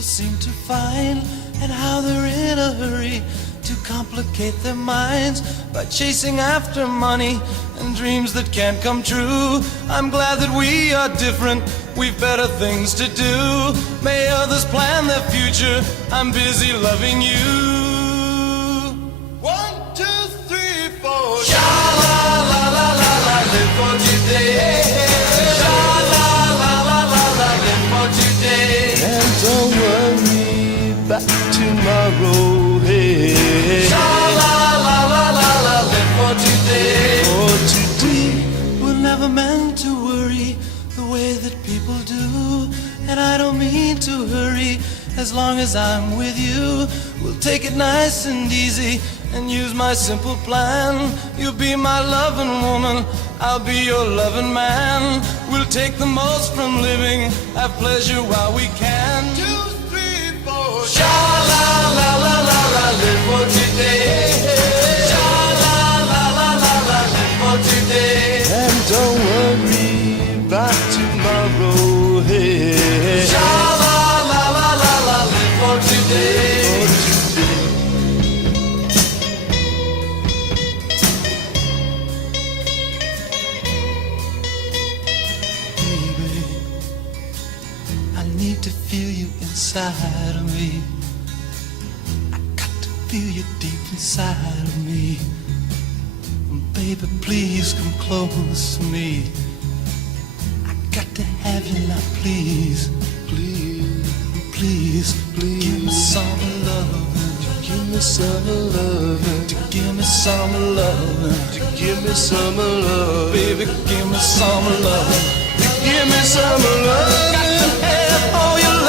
People seem to find and how they're in a hurry to complicate their minds by chasing after money and dreams that can't come true. I'm glad that we are different, we've better things to do. May others plan their future, I'm busy loving you. 1, 2, 3, 4. Sha-la-la-la-la-la, live for today. Sha-la-la-la-la-la, live for today. And don't worry about tomorrow. Hey. Sha-la-la-la-la-la, live for today. For today, we're never meant to worry the way that people do. And I don't mean to hurry, as long as I'm with you. We'll take it nice and easy and use my simple plan. You'll be my loving woman, I'll be your loving man. We'll take the most from living, have pleasure while we can. 2, 3, 4. Sha-la-la-la-la-la, live for today. Sha-la-la-la-la-la, live for today. And don't worry about tomorrow. Hey. Sha-la-la-la-la-la, live for today. To feel you inside of me, I got to feel you deep inside of me. Baby, please come close to me. I got to have you now, please. Please, please, please. Give me some love. Give me some love. To give me some love. To give me some love. Baby, give me some love. Give me some love. Got to have all your love.